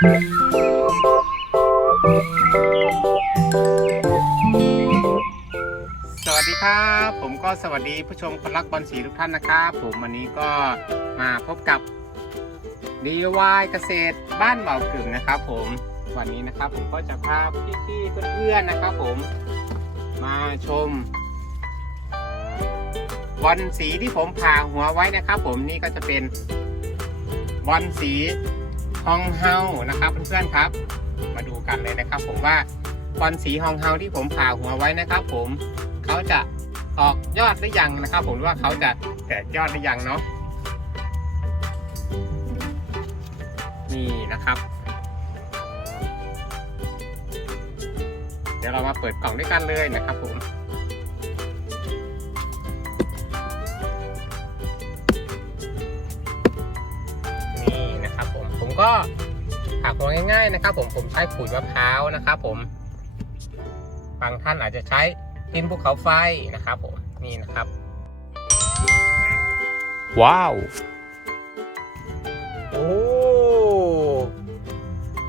สวัสดีครับ ผมก็สวัสดีผู้ชมคนรักบอลสีทุกท่านนะครับผมวันนี้ก็มาพบกับ DIY เกษตรบ้านเบากึ่งนะครับ ผมวันนี้นะครับผมก็จะพาพี่ๆเพื่อนๆนะครับ ผมมาชมบอลสีที่ผมผ่าหัวไว้นะครับ ผมนี่ก็จะเป็นบอลสี ฮองเฮานะครับเพื่อนๆครับ มาดูกันเลยนะครับ ผมว่าบอลสีฮองเฮาที่ผมผ่าหัวไว้นะครับ ผมเขาจะออกยอดหรือยังนะครับ ผมว่าเขาจะแตกยอดหรือยังเนาะนี่นะครับ เดี๋ยวเรามาเปิดกล่องด้วยกันเลยนะครับผม ก็ผักหัวง่ายๆนะครับ ผมผมใช้ขุยมะพร้าวนะครับ ผมบางท่านอาจจะใช้ดินภูเขาไฟนะครับ ผมนี่นะครับ ว้าวโอ้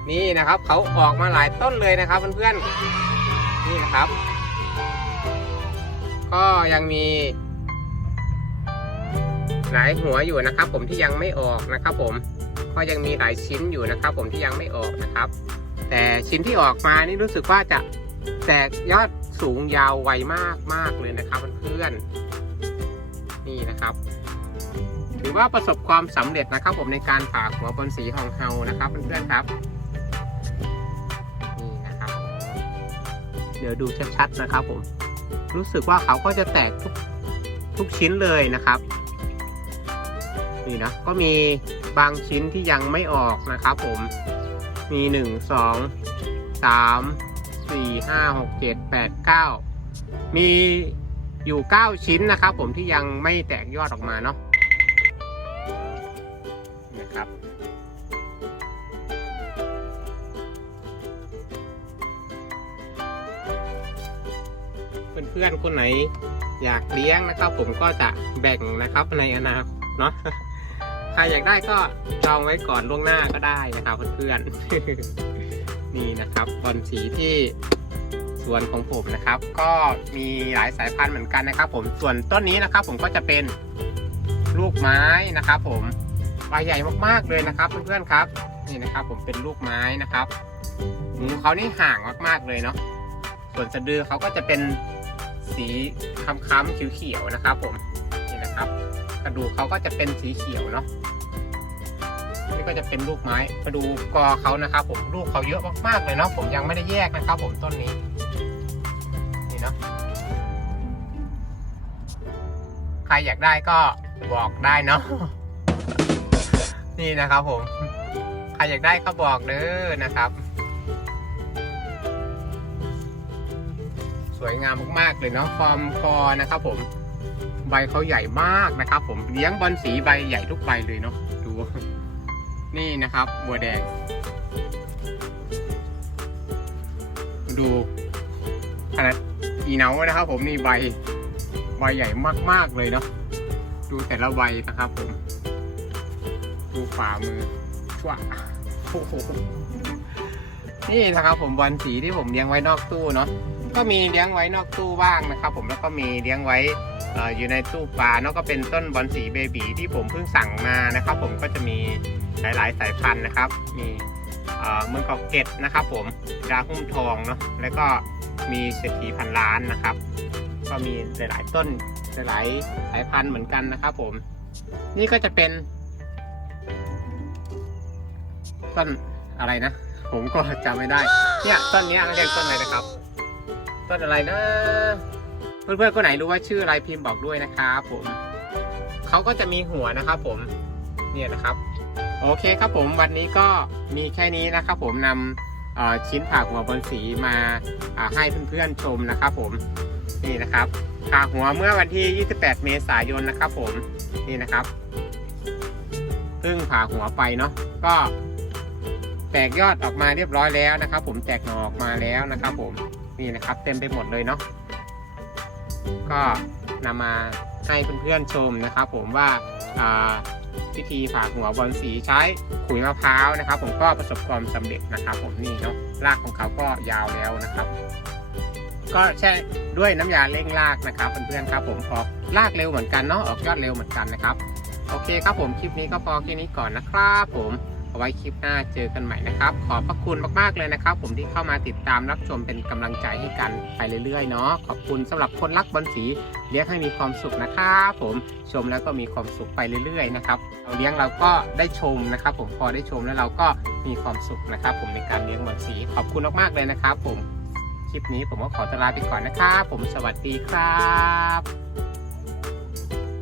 นี่นะครับเขาออกมาหลายต้นเลยนะครับเพื่อนๆนี่นะครับ ก็ยังมี หลายหัวอยู่นะครับ ผมที่ยังไม่ออกนะครับ ผม ก็ยังมีหลายชิ้นอยู่นะครับ ผมที่ยังไม่ออกนะครับ แต่ชิ้นที่ออกมานี่รู้สึกว่าจะแตกยอดสูงยาวไวมากมากเลยนะครับเพื่อนๆนี่นะครับถือว่าประสบความสำเร็จนะครับ ผมในการผ่าหัวบนสีฮองเฮานะครับเพื่อนๆครับนี่นะครับ เดี๋ยวดูชัดๆนะครับ ผม รู้สึกว่าเขาก็จะแตกทุกทุกชิ้นเลยนะครับ นี่นะก็มี บางชิ้นที่ยังไม่ออกนะครับผมมีหนึ่งสองสามสี่ห้าหกเจ็ดแปดเก้ามีอยู่เก้าชิ้นนะครับผมที่ยังไม่แตกยอดออกมาเนาะนะครับเพื่อนๆคนไหนอยากเลี้ยงนะครับ ผมก็จะแบ่งนะครับในอนาคตเนาะ ใครอยากได้ก็จองไว้ก่อนล่วงหน้าก็ได้นะครับเพื่อนๆ นี่นะครับบอลสีที่สวนของผมนะครับ ก็มีหลายสายพันธุ์เหมือนกันนะครับ ผมส่วนต้นนี้นะครับ ผมก็จะเป็นลูกไม้นะครับ ผมใบใหญ่มากๆเลยนะครับ เพื่อนๆครับนี่นะครับ ผมเป็นลูกไม้นะครับหูเขานี่ห่างมากๆเลยเนาะส่วนสะดือเขาก็จะเป็นสีค้ำๆเขียวๆนะครับ ผมนี่นะครับ กระดูกเขาก็จะเป็นสีเขียวเนาะนี่ก็จะเป็นลูกไม้กระดูกกอเขานะครับผมลูกเขาเยอะมากๆเลยเนาะผมยังไม่ได้แยกนะครับ ผมต้นนี้ นี่เนาะใครอยากได้ก็บอกได้เนาะนี่นะครับผมใครอยากได้ก็บอกเด้อนะครับ สวยงามมากๆเลยเนาะฟอร์มกอนะครับผม ใบเขาใหญ่มากนะครับ ผมเลี้ยงบอลสีใบใหญ่ทุกใบเลยเนาะดูนี่นะครับ บัวแดง ดูขนาดอีเนานะครับ ผมนี่ใบใบใหญ่มาก ๆ เลยเนาะดูแต่ละใบนะครับ ผม ดูฝ่ามือชั่วโอ้โหนี่นะครับ ผมบอลสีที่ผมเลี้ยงไว้นอกตู้เนาะก็มีเลี้ยงไว้นอกตู้บ้างนะครับ ผมแล้วก็มีเลี้ยงไว้ อยู่ในตู้ปลาเนาะก็เป็นต้นบอนสีเบบีที่ผมเพิ่งสั่งมานะครับ ผมก็จะมีหลายๆสายพันธุ์นะครับ มีเมืองเกาะเกร็ดนะครับ ผมดาหุ้มทองเนาะแล้วก็มีเศรษฐีพันล้านนะครับ ก็มีหลายๆต้นหลายสายพันธุ์เหมือนกันนะครับ ผม นี่ก็จะเป็นต้นอะไรนะผมก็จำไม่ได้ เนี่ยต้นนี้เรียกต้นอะไรนะครับ ต้นอะไรนะ เพื่อนๆคนไหนรู้ว่าชื่ออะไรพิมพ์บอกด้วยนะครับผมเขาก็จะมีหัวนะครับผมเนี่ยนะครับ โอเคครับผมวันนี้ก็มีแค่นี้นะครับ ผมนำชิ้นผ่าหัวบนสีมาาให้เพื่อนๆชมนะครับผมนี่นะครับผ่าหัวเมื่อวันที่ 28 เมษายนนะครับ ผมนี่นะครับเพิ่งผ่าหัวไปเนาะก็แตกยอดออกมาเรียบร้อยแล้วนะครับ ผมแตกหน่อออกมาแล้วนะครับ ผมนี่นะครับ เต็มไปหมดเลยเนาะ ก็นำมาให้เพื่อนๆชมนะครับ ผมว่าพิธีผ่าหัวบอลสีใช้ขุยมะพร้าวนะครับ ผมก็ประสบความสำเร็จนะครับ ผมนี่เนาะรากของเขาก็ยาวแล้วนะครับ ก็แช่ด้วยน้ำยาเร่งรากนะครับเพื่อนๆครับ ผมออกรากเร็วเหมือนกันเนาะออกยอดเร็วเหมือนกันนะครับ โอเคครับผมคลิปนี้ก็พอแค่นี้ก่อนนะครับ ผม เอาไว้คลิปหน้าเจอกันใหม่นะครับ ขอบพระคุณมากๆเลยนะครับ ผมที่เข้ามาติดตามรับชมเป็นกำลังใจให้กันไปเรื่อยๆเนาะขอบคุณสำหรับคนรักบอลสีเลี้ยงให้มีความสุขนะครับผมชมแล้วก็มีความสุขไปเรื่อยๆนะครับเราเลี้ยงเราก็ได้ชมนะครับ ผมพอได้ชมแล้วเราก็มีความสุขนะครับ ผมในการเลี้ยงบอลสีขอบคุณมากๆเลยนะครับ ผมคลิปนี้ผมก็ขอตลาไปก่อนนะครับ ผมสวัสดีครับ